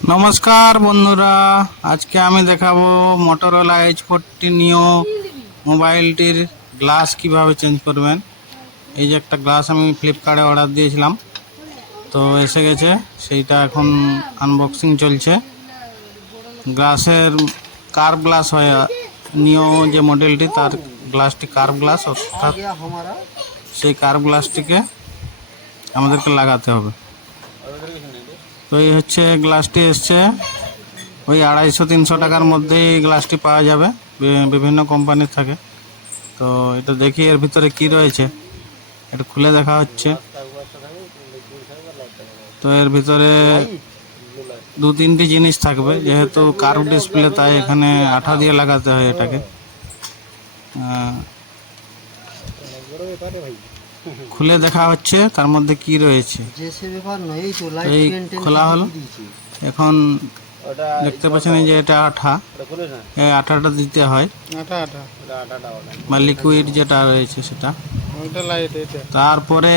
নমস্কার বন্ধুরা, আজকে আমি দেখাবো মোটরোলা H40 নিও মোবাইলটির গ্লাস কিভাবে চেঞ্জ করবেন। এই যে একটা গ্লাস আমি ফ্লিপকার্টে অর্ডার দিয়েছিলাম, তো এসে গেছে। সেইটা এখন আনবক্সিং চলছে। গ্লাসের কার্ভ গ্লাস হয়, নিও যে মডেলটি তার গ্লাসটি কার্ভ গ্লাস, অর্থাৎ সেই কার্ভ গ্লাসটিকে আমাদেরকে লাগাতে হবে। তো এই হচ্ছে গ্লাসটি এসছে, ওই 250-300 টাকার মধ্যেই গ্লাসটি পাওয়া যাবে, বিভিন্ন কোম্পানির থাকে। তো এটা দেখি এর ভিতরে কি রয়েছে, এটা খুলে দেখা হচ্ছে। তো এর ভিতরে 2-3টি জিনিস থাকবে, যেহেতু কার্ভ ডিসপ্লে তাই এখানে আঠা দিয়ে লাগাতে হয় এটাকে। খুলে দেখা হচ্ছে তার মধ্যে কি রয়েছে। এই খোলা হলো, এখন দেখতে পাচ্ছেন যে এটা আঠা, এই আঠাটা দিতে হয়, বা লিকুইড যেটা রয়েছে সেটা। তারপরে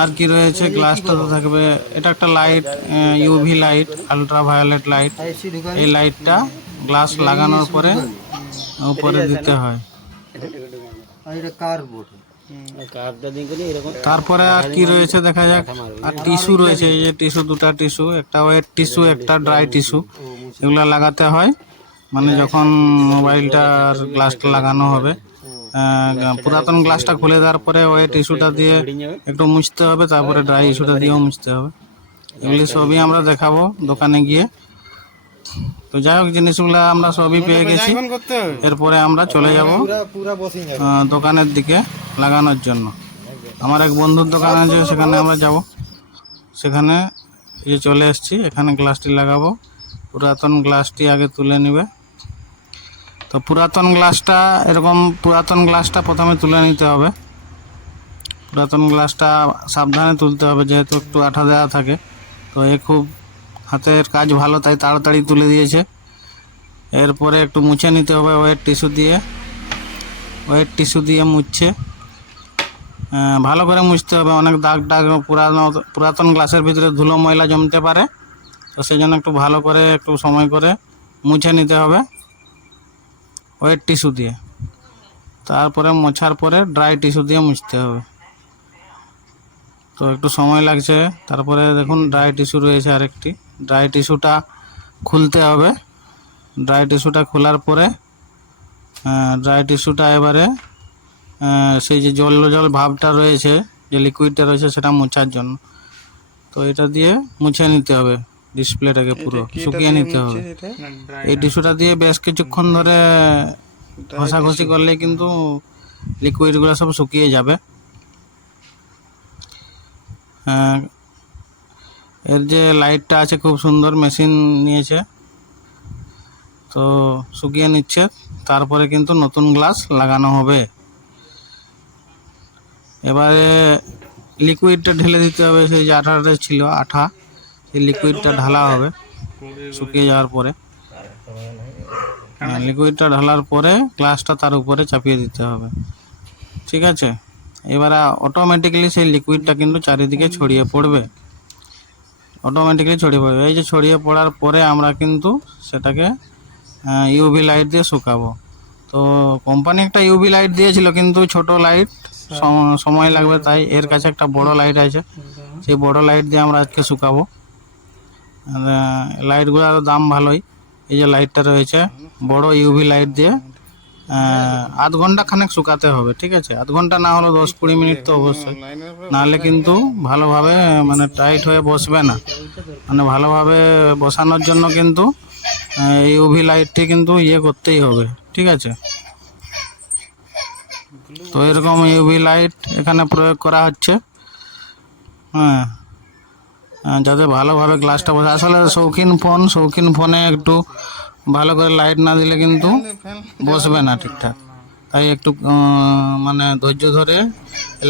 আর কি রয়েছে, গ্লাসটা তো থাকবে, এটা একটা light, UV light, ultraviolet light. এই লাইটটা গ্লাস লাগানোর পরে উপরে দিতে হয়। তারপরে আর কি রয়েছে দেখা যাক। আর টিস্যু রয়েছে, এই যে টিস্যু, দুটা টিস্যু, একটা ওয়েট টিস্যু, একটা ড্রাই টিস্যু। এগুলো লাগাতে হয়, মানে যখন মোবাইলটার গ্লাসটা লাগানো হবে। পুরাতন গ্লাসটা খুলে দেওয়ার পরে ওয়েট টিস্যুটা দিয়ে একটু মুছতে হবে, তারপরে ড্রাই টিস্যুটা দিয়েও মুছতে হবে। এগুলি সবই আমরা দেখাবো দোকানে গিয়ে। তো যাই হোক, জিনিসগুলো আমরা সবই পেয়ে গেছি। এরপরে আমরা চলে যাব দোকানের দিকে লাগানোর জন্য। আমার এক বন্ধুর দোকান আছে, সেখানে আমরা যাব। সেখানে এই চলে এসেছি, এখানে গ্লাসটি লাগাবো। পুরাতন গ্লাসটি আগে তুলে নেবে। তো পুরাতন গ্লাসটা প্রথমে তুলে নিতে হবে। পুরাতন গ্লাসটা সাবধানে তুলতে হবে, যেহেতু একটু আঠা দেওয়া থাকে। তো এ খুব হাতের কাজ ভালো, তাই তাড়াতাড়ি তুলে দিয়েছে। এরপরে একটু মুছে নিতে হবে ওয়েট টিস্যু দিয়ে মুছছে, ভালো করে মুছতে হবে। অনেক দাগ পুরাতন গ্লাসের ভিতরে ধুলো ময়লা জমতে পারে, তো সেই জন্য একটু ভালো করে একটু সময় করে মুছে নিতে হবে ওয়েট টিস্যু দিয়ে। তারপরে মোছার পরে ড্রাই টিস্যু দিয়ে মুছতে হবে। তো একটু সময় লাগছে। তারপরে দেখুন ড্রাই টিস্যু রয়েছে আরেকটি, ড্রাই টিস্যুটা খুলতে হবে। ড্রাই টিস্যুটা খোলার পরে ড্রাই টিস্যুটা এবারে সেই যে জল জল ভাবটা রয়েছে, যে লিকুইডটা রয়েছে, সেটা মোছার জন্য। তো এটা দিয়ে মুছে নিতে হবে, ডিসপ্লেটাকে পুরো শুকিয়ে নিতে হবে। এই টিস্যুটা দিয়ে বেশ কিছুক্ষণ ধরে ঘষাঘষি করলে কিন্তু লিকুইডগুলো সব শুকিয়ে যাবে। এর যে লাইটটা আছে, খুব সুন্দর মেশিন নিয়েছে, তো শুকিয়ে নিচ্ছে। তারপরে কিন্তু নতুন গ্লাস লাগানো হবে। এবারে লিকুইডটা ঢেলে দিতে হবে, সেই যে আঠাটা ছিল আঠা, সেই লিকুইডটা ঢালা হবে শুকিয়ে যাওয়ার পরে। লিকুইডটা ঢালার পরে গ্লাসটা তার উপরে চাপিয়ে দিতে হবে, ঠিক আছে। এবারে অটোমেটিক্যালি সেই লিকুইডটা কিন্তু চারিদিকে ছড়িয়ে পড়বে, এই যে ছড়িয়ে পড়ার পরে আমরা কিন্তু সেটাকে ইউভি লাইট দিয়ে শুকাবো। তো কোম্পানি একটা ইউভি লাইট দিয়েছিল, কিন্তু ছোট লাইট, সময় লাগবে, তাই এর কাছে একটা বড় লাইট আছে, সেই বড় লাইট দিয়ে আমরা আজকে শুকাবো। লাইটগুলোর দাম ভালোই। এই যে লাইটটা রয়েছে, বড় ইউভি লাইট দিয়ে আধ ঘন্টা খানেক শুকাতে হবে, ঠিক আছে। আধ ঘন্টা না হলো 10-20 মিনিট তো অবশ্যই, নাহলে কিন্তু ভালোভাবে মানে টাইট হয়ে বসবে না। মানে ভালোভাবে বসানোর জন্য কিন্তু ইউভি লাইটটি কিন্তু করতেই হবে, ঠিক আছে। তো এরকম ইউভি লাইট এখানে প্রয়োগ করা হচ্ছে, যাতে ভালোভাবে গ্লাসটা বসে। আসলে শৌখিন ফোনে একটু ভালো করে লাইট না দিলে কিন্তু বসবে না ঠিকঠাক, তাই একটু মানে ধৈর্য ধরে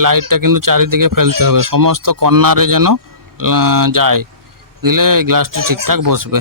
লাইটটা কিন্তু চারিদিকে ফেলতে হবে, সমস্ত কর্নারে যেন যায়, দিলে গ্লাসটি ঠিকঠাক বসবে।